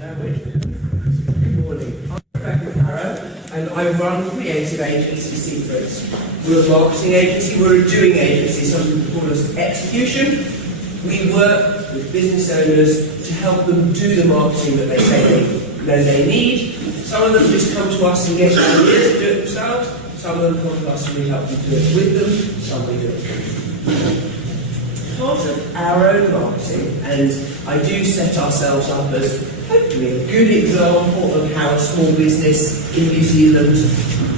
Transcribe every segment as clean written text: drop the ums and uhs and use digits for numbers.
Good morning. I'm Rebecca Harrow, and I run creative agency Secrets. We're a marketing agency, we're a doing agency, some people call us execution. We work with business owners to help them do the marketing that they say they need. Some of them just come to us and get ideas to do it themselves. Some of them come to us and we help them do it with them. Some we do it with them. Part of our own marketing, and I do set ourselves up as hopefully a good example of how a small business in New Zealand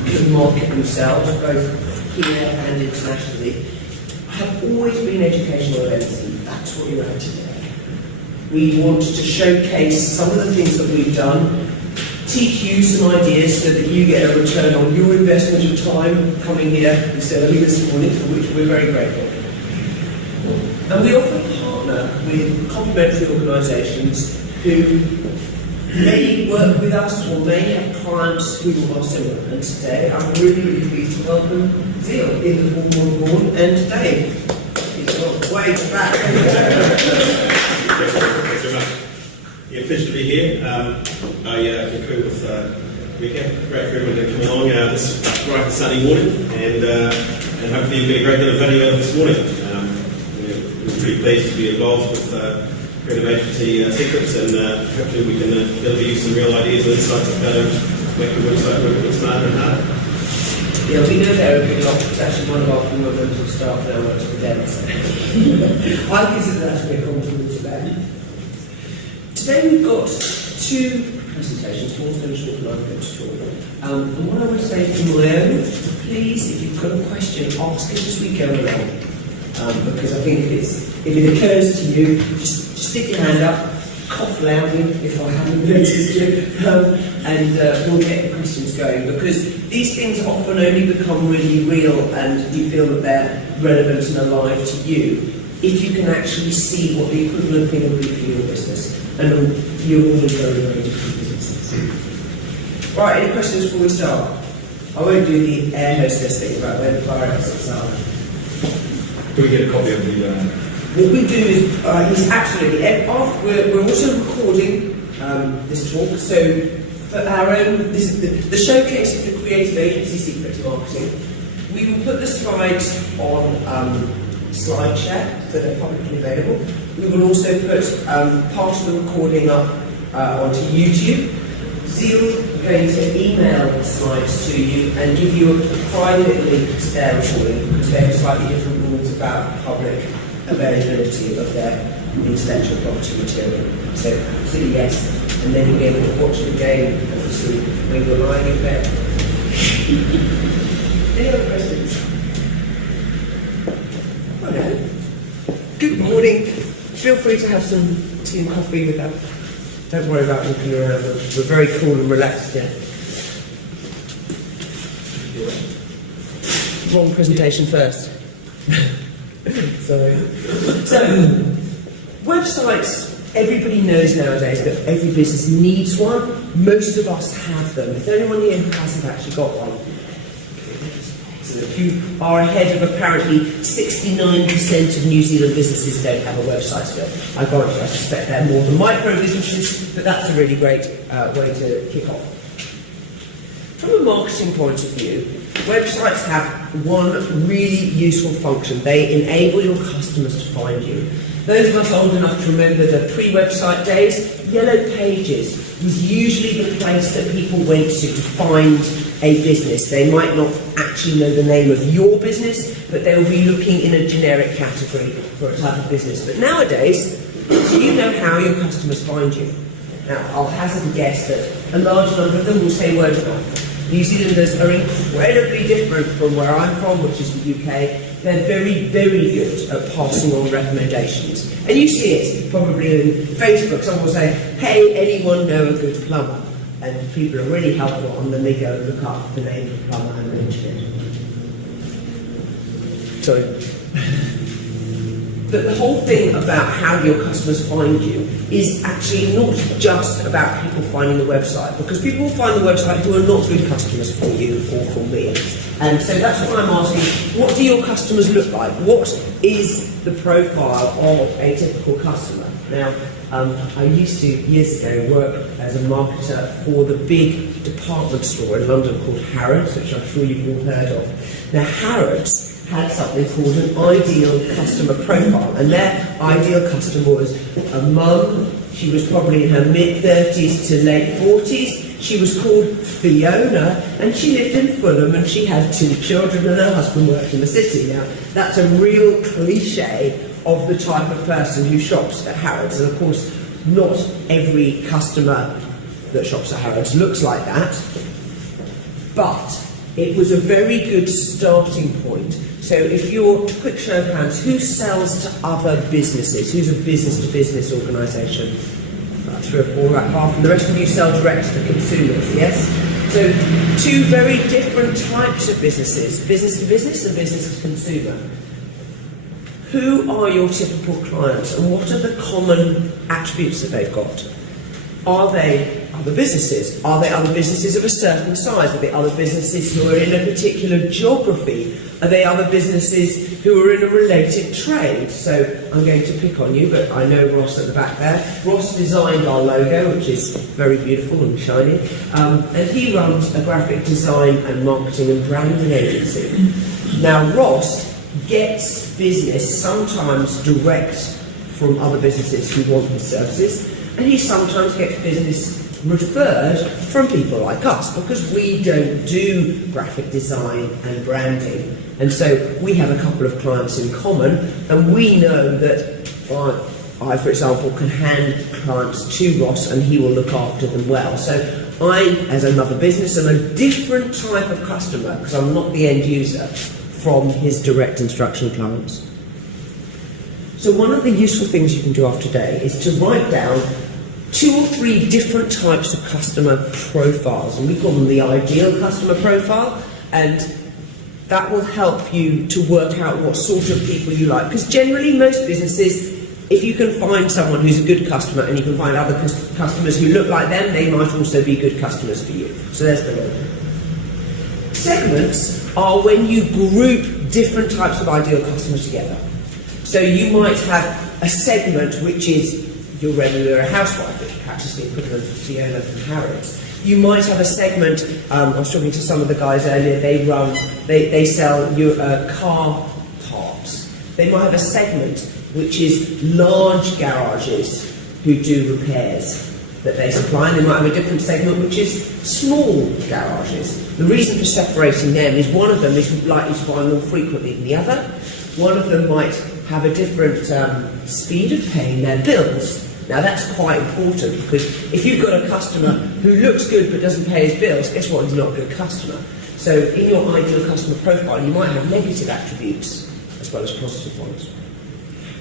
can market themselves, both here and internationally, have always been educational events, and that's what you're at today. We want to showcase some of the things that we've done, teach you some ideas so that you get a return on your investment of time coming here instead of this morning, for which we're very grateful. And we often partner with complementary organisations who may work with us or may have clients who are similar. And today I'm really pleased to welcome Zeal in the form of Vaughan and Dave. He's got way back. Thanks very much. You're officially here. I concur with Rebecca. Great for everyone to come along this bright and sunny morning, and hopefully you'll get a great bit of video this morning. We're pretty pleased to be involved with Creative Agency Secrets, and hopefully we can deliver you some real ideas and insights of how to make your website work a bit smarter and harder. Yeah, we know they're a good lot. It's actually one of our former members of staff now works for them. So I consider that to be a compliment to them. Today we've got two presentations, one's going to talk and I'm going to talk. And what I would say from my own, please, if you've got a question, ask it as we go along. Because I think if it occurs to you, just stick your hand up, cough loudly if I haven't noticed you, and we'll get the questions going. Because these things often only become really real and you feel that they're relevant and alive to you if you can actually see what the equivalent thing will be for your business. And you're all in very different businesses. Right, any questions before we start? I won't do the air hostess thing about where the fire exits are. Can we get a copy of the... What we do is, we're also recording this talk, so for our own, this is the showcase of the Creative Agency Secrets Marketing. We will put the slides on SlideShare, so they're publicly available. We will also put part of the recording up onto YouTube. Zeal's going to email the slides to you and give you a private link to their recording, because they have slightly different rules about public availability of their intellectual property material. So absolutely yes, and then you'll be able to watch it again, obviously, when you're lying in bed. Any other questions? Okay. Good morning. Feel free to have some tea and coffee with us. Don't worry about walking around. We're very cool and relaxed here. Wrong presentation first. Sorry. So, websites, everybody knows nowadays that every business needs one. Most of us have them. If anyone here hasn't actually got one, you are ahead of apparently 69% of New Zealand businesses don't have a website still. I suspect they're more than micro businesses, but that's a really great way to kick off. From a marketing point of view, websites have one really useful function. They enable your customers to find you. Those of us old enough to remember the pre-website days, Yellow Pages was usually the place that people went to find a business. They might not actually know the name of your business, but they will be looking in a generic category for a type of business. But nowadays, do you know how your customers find you? Now, I'll hazard a guess that a large number of them will say word of mouth. New Zealanders are incredibly different from where I'm from, which is the UK. They're very good at passing on recommendations. And you see it probably in Facebook. Someone will say, hey, anyone know a good plumber? And people are really helpful, and then they go and look up the name of the plumber and mention it. Sorry. But the whole thing about how your customers find you is actually not just about people finding the website, because people will find the website who are not good customers for you or for me. And so that's what I'm asking, what do your customers look like? What is the profile of a typical customer? Now, I used to, years ago, work as a marketer for the big department store in London called Harrods, which I'm sure you've all heard of. Now, Harrods had something called an ideal customer profile, and their ideal customer was a mum. She was probably in her mid-30s to late 40s. She was called Fiona, and she lived in Fulham, and she had 2 children, and her husband worked in the city. Now, that's a real cliche of the type of person who shops at Harrods, and of course, not every customer that shops at Harrods looks like that, but it was a very good starting point. So if you're, quick show of hands, who sells to other businesses? Who's a business-to-business organisation? About 3 or 4, about half, and the rest of you sell direct to the consumers, yes? So 2 very different types of businesses, business-to-business and business-to-consumer. Who are your typical clients, and what are the common attributes that they've got? Are they other businesses? Are they other businesses of a certain size? Are they other businesses who are in a particular geography? Are they other businesses who are in a related trade? So I'm going to pick on you, but I know Ross at the back there. Ross designed our logo, which is very beautiful and shiny, and he runs a graphic design and marketing and branding agency. Now, Ross gets business sometimes direct from other businesses who want his services, and he sometimes gets business referred from people like us, because we don't do graphic design and branding, and so we have a couple of clients in common, and we know that I, for example, can hand clients to Ross and he will look after them well. So I, as another business, am a different type of customer, because I'm not the end user, from his direct instruction clients. So one of the useful things you can do after today is to write down 2 or 3 different types of customer profiles, and we call them the ideal customer profile, and that will help you to work out what sort of people you like, because generally most businesses, if you can find someone who's a good customer and you can find other customers who look like them, they might also be good customers for you. So there's the one. Segments are when you group different types of ideal customers together. So you might have a segment which is your regular housewife, which perhaps is the equivalent of Fiona from Harrods. You might have a segment, I was talking to some of the guys earlier, they sell you car parts. They might have a segment which is large garages who do repairs that they supply, and they might have a different segment which is small garages. The reason for separating them is one of them is likely to buy more frequently than the other. One of them might have a different speed of paying their bills. Now that's quite important, because if you've got a customer who looks good but doesn't pay his bills, guess what? He's not a good customer. So in your ideal customer profile, you might have negative attributes as well as positive ones.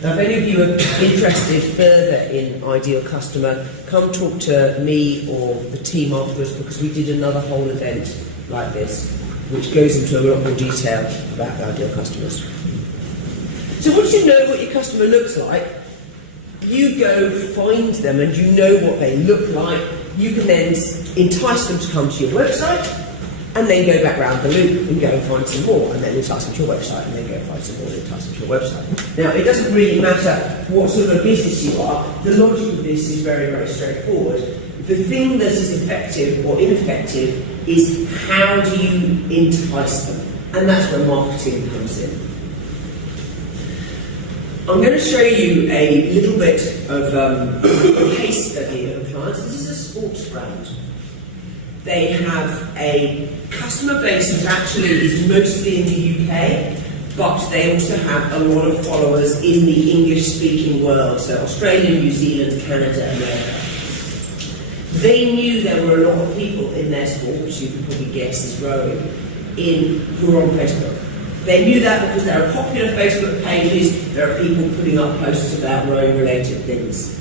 Now, if any of you are interested further in ideal customer, come talk to me or the team afterwards, because we did another whole event like this, which goes into a lot more detail about the ideal customers. So once you know what your customer looks like, you go find them and you know what they look like. You can then entice them to come to your website, and then go back round the loop and go and find some more, and then entice them to your website, and then go find some more and entice them to your website. Now, it doesn't really matter what sort of business you are. The logic of this is very, very straightforward. The thing that is effective or ineffective is how do you entice them, and that's where marketing comes in. I'm going to show you a little bit of a case study of a client. This is a sports brand. They have a customer base that actually is mostly in the UK, but they also have a lot of followers in the English-speaking world, so Australia, New Zealand, Canada, America. They knew there were a lot of people in their sport, which you can probably guess is rowing, who are on Facebook. They knew that because there are popular Facebook pages, there are people putting up posts about rowing-related things.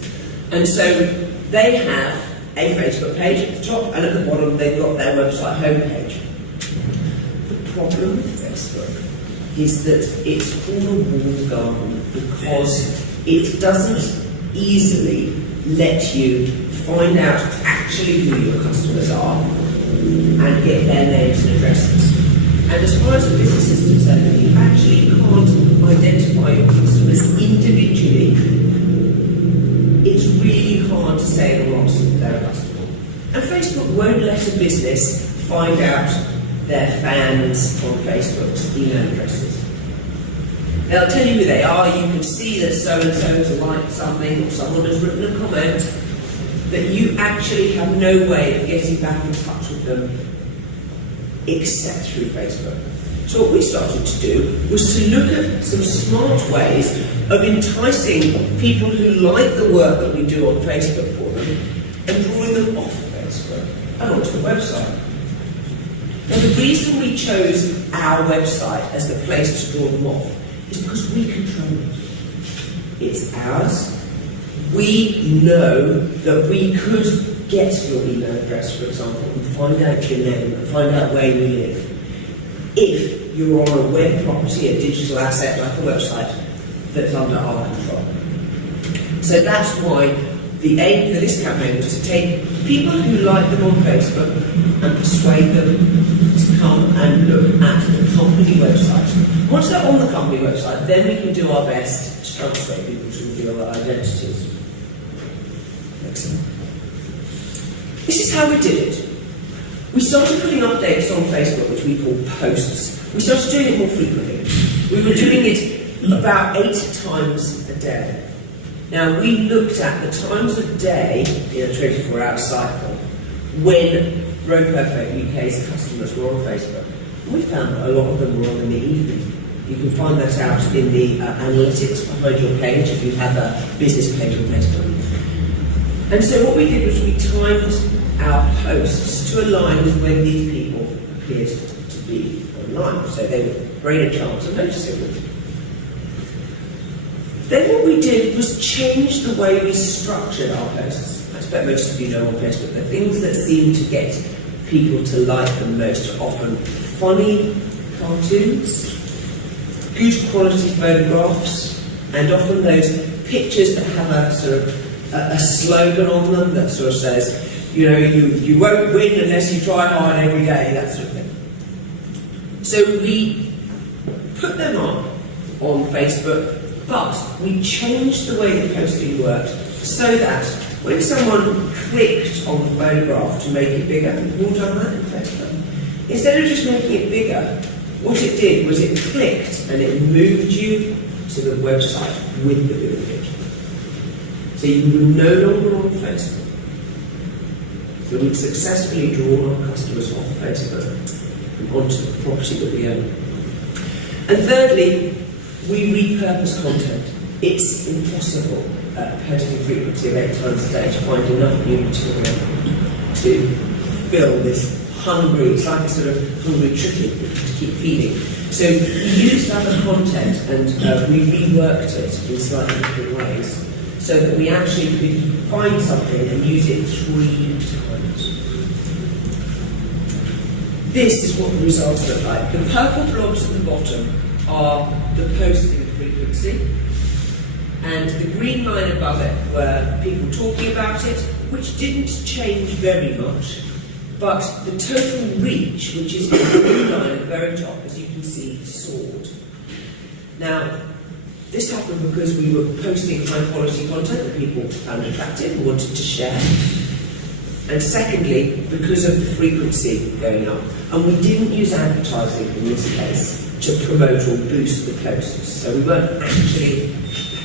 And so they have a Facebook page at the top, and at the bottom they've got their website homepage. The problem with Facebook is that it's called a walled garden because it doesn't easily let you find out actually who your customers are and get their names and addresses. And as far as the business is concerned, you actually can't identify your customers individually And Facebook won't let a business find out their fans on Facebook's email addresses. They'll tell you who they are, you can see that so-and-so has liked something, or someone has written a comment, but you actually have no way of getting back in touch with them except through Facebook. So what we started to do was to look at some smart ways of enticing people who like the work that we do on Facebook for them and drawing them off Facebook and onto the website. Now the reason we chose our website as the place to draw them off is because we control it. It's ours. We know that we could get your email address, for example, and find out your name and find out where you live. If you're on a web property, a digital asset like a website, that's under our control. So that's why the aim for this campaign was to take people who like them on Facebook and persuade them to come and look at the company website. Once they're on the company website, then we can do our best to persuade people to reveal their identities. Excellent. This is how we did it. We started putting updates on Facebook, which we call posts. We started doing it more frequently. We were doing it about 8 times a day. Now, we looked at the times of day in a 24-hour cycle when Road Perfect UK's customers were on Facebook. And we found that a lot of them were on in the evening. You can find that out in the analytics behind your page if you have a business page on Facebook. And so what we did was we timed our posts to align with when these people appeared to be online, so they would bring a chance of noticing them. Then what we did was change the way we structured our posts. I expect most of you know on Facebook, the things that seem to get people to like them most are often funny cartoons, good quality photographs, and often those pictures that have a sort of a slogan on them that sort of says, you know, you won't win unless you try hard every day, that sort of thing. So we put them up on Facebook, but we changed the way the posting worked so that when someone clicked on the photograph to make it bigger, we've all done that in Facebook, instead of just making it bigger, what it did was it clicked and it moved you to the website with the bigger picture. So you were no longer on Facebook. So we'd successfully drawn our customers off Facebook and onto the property that we own. And thirdly, we repurpose content. It's impossible at posting frequency of 8 times a day to find enough new material to fill this hungry, it's like a sort of hungry chicken to keep feeding. So we used other content and we reworked it in slightly different ways so that we actually could find something and use it 3 times. This is what the results look like. The purple blobs at the bottom are the posting frequency, and the green line above it were people talking about it, which didn't change very much, but the total reach, which is the blue line at the very top, as you can see, soared. Now, this happened because we were posting high quality content that people found attractive and wanted to share. And secondly, because of the frequency going up. And we didn't use advertising in this case to promote or boost the posts. So we weren't actually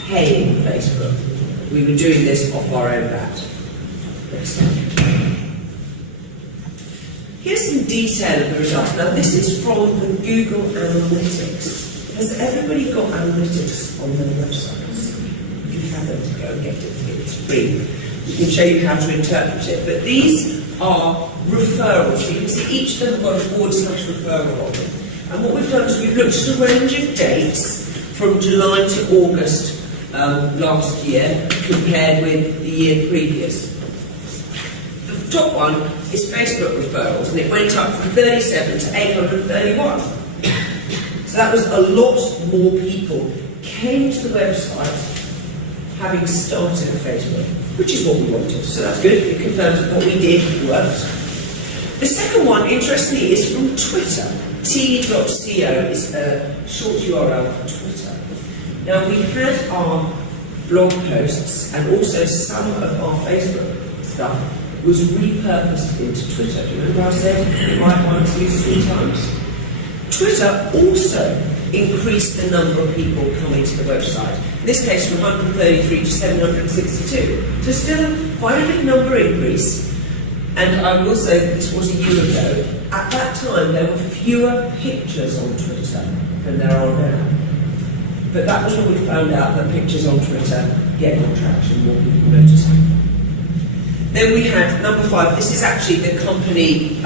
paying Facebook. We were doing this off our own bat. Next slide. Here's some detail of the results. Now this is from the Google Analytics. Has everybody got analytics on their websites? If you haven't, go and get it. It's free. We can show you how to interpret it. But these are referrals. So you can see each of them have got a /referral on them. And what we've done is we've looked at a range of dates from July to August last year compared with the year previous. The top one is Facebook referrals, and it went up from 37 to 831. So that was a lot more people came to the website having started a Facebook, which is what we wanted. So that's good. It confirms that what we did worked. The second one, interestingly, is from Twitter. T.co is a short URL for Twitter. Now, we had our blog posts and also some of our Facebook stuff was repurposed into Twitter. Do you remember I said it might want to use 3 times? Twitter also increased the number of people coming to the website. In this case, from 133 to 762. So still quite a big number increase. And I will say this was a year ago. At that time, there were fewer pictures on Twitter than there are now. But that was when we found out that pictures on Twitter get more traction, more people notice them. Then we had number 5. This is actually the company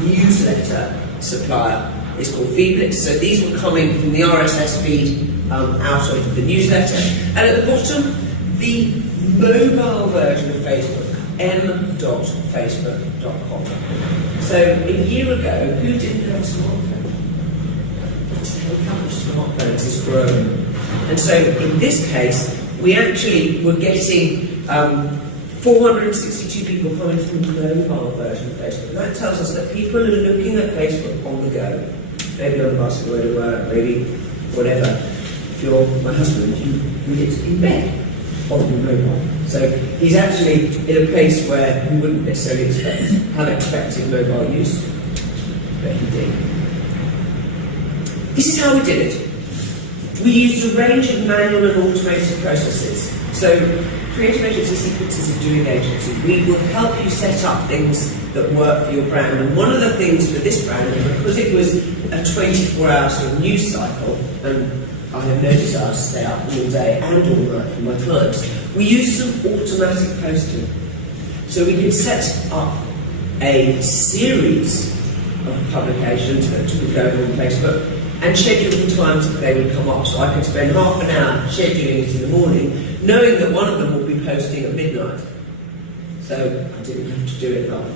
newsletter supplier. It's called Feedlist. So these were coming from the RSS feed out of the newsletter. And at the bottom, the mobile version of Facebook, m.facebook.com. So a year ago, who didn't have a smartphone? The count of smartphones has grown. And so in this case, we actually were getting 462 people coming from the mobile version of Facebook. And that tells us that people are looking at Facebook on the go. Maybe on the bus, or to work, maybe whatever. If you're my husband, you read it in bed on the mobile. So he's actually in a place where we wouldn't necessarily have expected mobile use, but he did. This is how we did it. We used a range of manual and automated processes. So creative agency sequences of doing agency. We will help you set up things that work for your brand. And one of the things for this brand, because it was a 24-hour sort of news cycle, and I have noticed I stay up all day and all night for my clients, we use some automatic posting. So we can set up a series of publications that would go on Facebook and schedule the times that they would come up. So I could spend half an hour scheduling it in the morning, knowing that one of them would be posting at midnight. So I didn't have to do it live.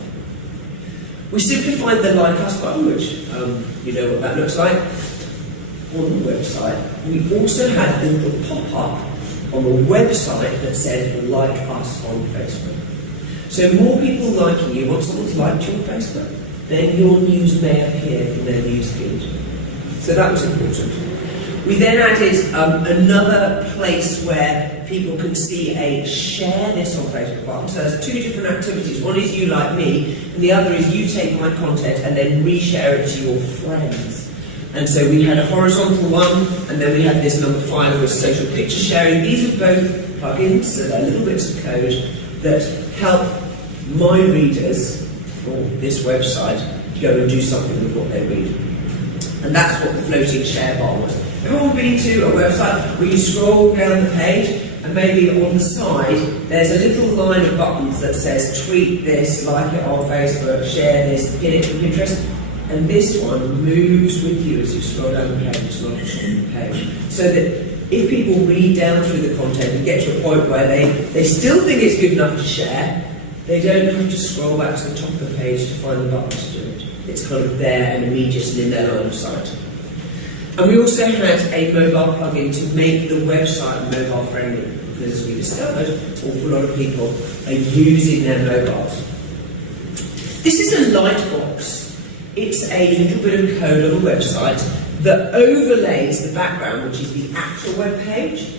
We simplified the Like Us button, which you know what that looks like, on the website. We also had a little pop-up on the website that said Like Us on Facebook. So more people liking you, once someone's liked you on Facebook, then your news may appear in their newsfeed. So that was important. We then added another place where people can see a share this on Facebook button. So there's 2 different activities. One is you like me, and the other is you take my content and then reshare it to your friends. And so we had a horizontal one, and then we had this number 5 was social picture sharing. These are both plugins, so they're little bits of code that help my readers for this website go and do something with what they read. And that's what the floating share bar was. Everyone been to a website where you scroll down the page and maybe on the side there's a little line of buttons that says tweet this, like it on Facebook, share this, pin it to Pinterest, and this one moves with you as you scroll down the page, not on the page. So that if people read down through the content and get to a point where they still think it's good enough to share, they don't have to scroll back to the top of the page to find the buttons to do it. It's kind of there and immediate and in their line of sight. And we also had a mobile plugin to make the website mobile friendly, because as we discovered, an awful lot of people are using their mobiles. This is a lightbox. It's a little bit of code on the website that overlays the background, which is the actual web page,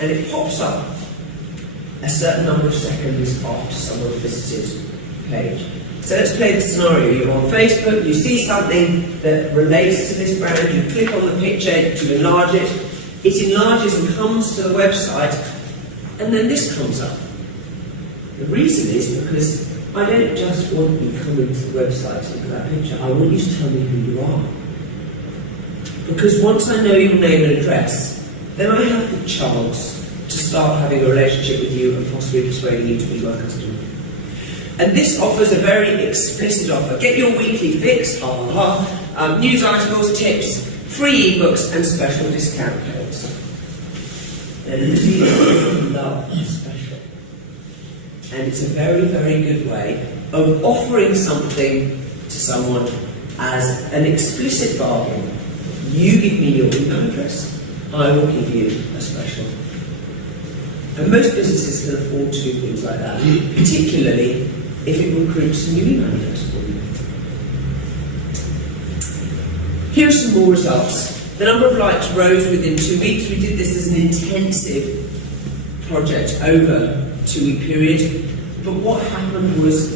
and it pops up a certain number of seconds after someone visited the page. So let's play the scenario. You're on Facebook, you see something that relates to this brand, you click on the picture to enlarge it, it enlarges and comes to the website, and then this comes up. The reason is because I don't just want you coming to the website to look at that picture, I want you to tell me who you are. Because once I know your name and address, then I have the chance to start having a relationship with you and possibly persuading you to be my customer. And this offers a very explicit offer. Get your weekly fix, news articles, tips, free ebooks, and special discount codes. And really love special. And it's a very, very good way of offering something to someone as an explicit bargain. You give me your email address, I will give you a special. And most businesses can afford to do things like that, particularly if it recruits a new email address for you. Here are some more results. The number of likes rose within 2 weeks. We did this as an intensive project over 2-week period. But what happened was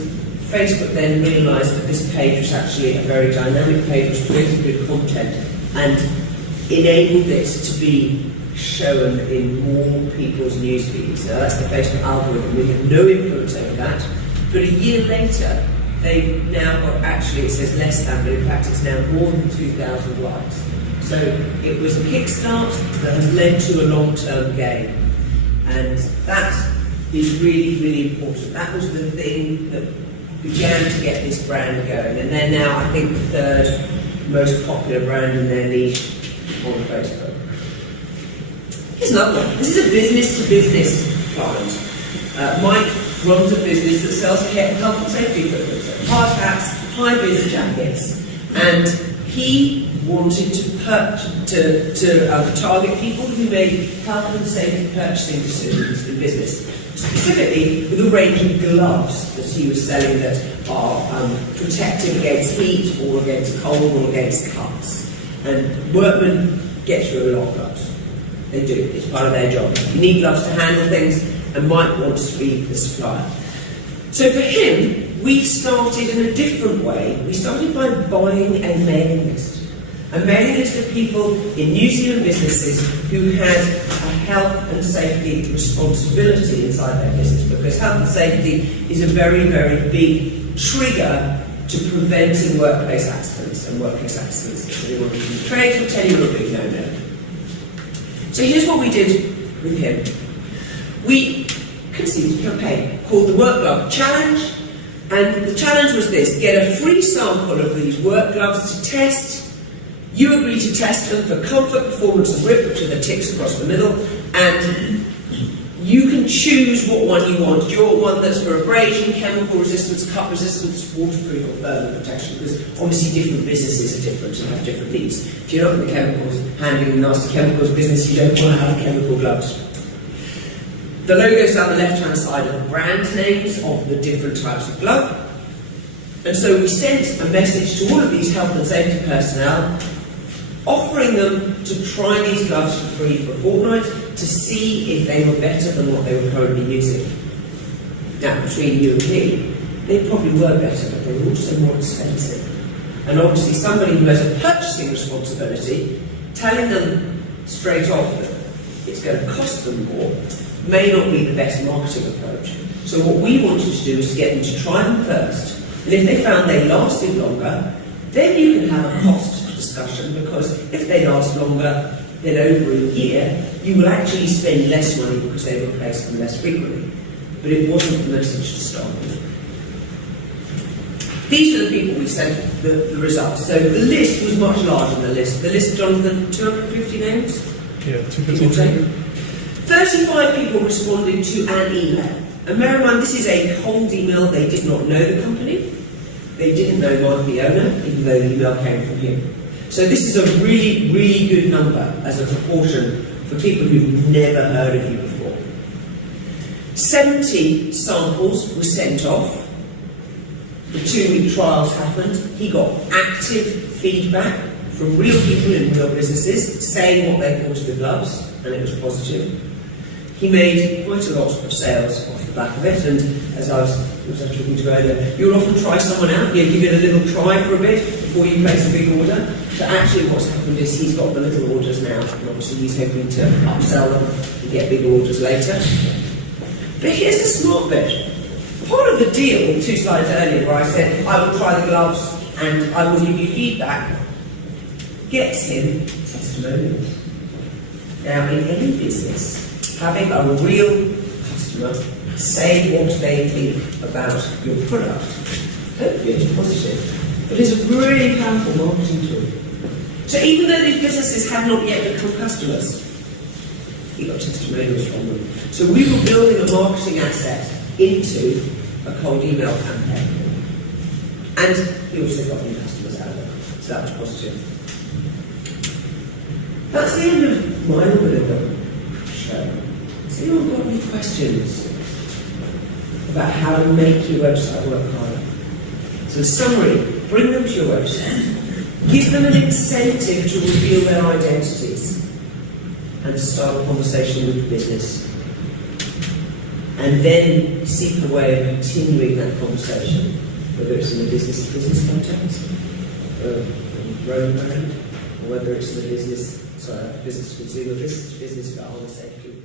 Facebook then realised that this page was actually a very dynamic page, which created good content, and enabled it to be shown in more people's news feeds. Now that's the Facebook algorithm. We have no influence over that. But a year later, they've now got, actually it says less than, but in fact it's now more than 2,000 likes. So it was a kickstart that has led to a long-term gain. And that is really, really important. That was the thing that began to get this brand going. And they're now, I think, the third most popular brand in their niche on Facebook. Here's another one. This is a business-to-business client. Mike runs a business that sells health and safety equipment, so hard hats, high-vis jackets, and he wanted to target people who made health and safety purchasing decisions in business, specifically with a range of gloves that he was selling that are protective against heat or against cold or against cuts. And workmen get through a lot of gloves. They do. It's part of their job. You need gloves to handle things, and Mike wants to be the supplier. So for him, we started in a different way. We started by buying a mailing list. A mailing list of people in New Zealand businesses who had a health and safety responsibility inside their business, because health and safety is a very, very big trigger to preventing workplace accidents, and workplace accidents, anyone who's in the trades will tell you, are a big no-no. So here's what we did with him. We conceived a campaign called the Work Glove Challenge, and the challenge was this: get a free sample of these work gloves to test. You agree to test them for comfort, performance and grip, which are the ticks across the middle, and you can choose what one you want. Do you want one that's for abrasion, chemical resistance, cut resistance, waterproof or thermal protection? Because obviously different businesses are different and have different needs. If you're not in the chemicals, handling and nasty chemicals business, you don't want to have chemical gloves. The logos down the left-hand side are the brand names of the different types of glove. And so we sent a message to all of these health and safety personnel, offering them to try these gloves for free for a fortnight to see if they were better than what they were currently using. Now, between you and me, they probably were better, but they were also more expensive. And obviously somebody who has a purchasing responsibility, telling them straight off that it's going to cost them more, may not be the best marketing approach. So what we wanted to do was to get them to try them first, and if they found they lasted longer, then you can have a cost discussion, because if they last longer than over a year, you will actually spend less money because they replace them less frequently. But it wasn't the message to start with. These are the people we sent the results. So the list was much larger than the list. The list, Jonathan, 250 names? Yeah, 250. 35 people responded to an email. And bear in mind, this is a cold email. They did not know the company. They didn't know Mike, the owner, even though the email came from him. So this is a really, really good number as a proportion for people who've never heard of you before. 70 samples were sent off. The 2-week trials happened. He got active feedback from real people in real businesses saying what they thought of the gloves, and it was positive. He made quite a lot of sales off the back of it, and as I was talking to earlier, you'll often try someone out, you give it a little try for a bit before you place a big order. So actually what's happened is he's got the little orders now, and obviously he's hoping to upsell them and get big orders later. But here's the smart bit. Part of the deal, 2 slides earlier, where I said, I will try the gloves and I will give you feedback, gets him testimonials. Now, in any business, having a real customer say what they think about your product, hopefully it's positive, but it's a really powerful marketing tool. So even though these businesses had not yet become customers, he got testimonials from them. So we were building a marketing asset into a cold email campaign. And we also got new customers out of it. So that was positive. That's the end of my little bit of the show. Has anyone got any questions about how to make your website work harder? So in summary, bring them to your website. Give them an incentive to reveal their identities and to start a conversation with the business. and then seek a way of continuing that conversation, whether it's in a business-to-business context, road brand, or whether it's in a business-to-consumer business for other safety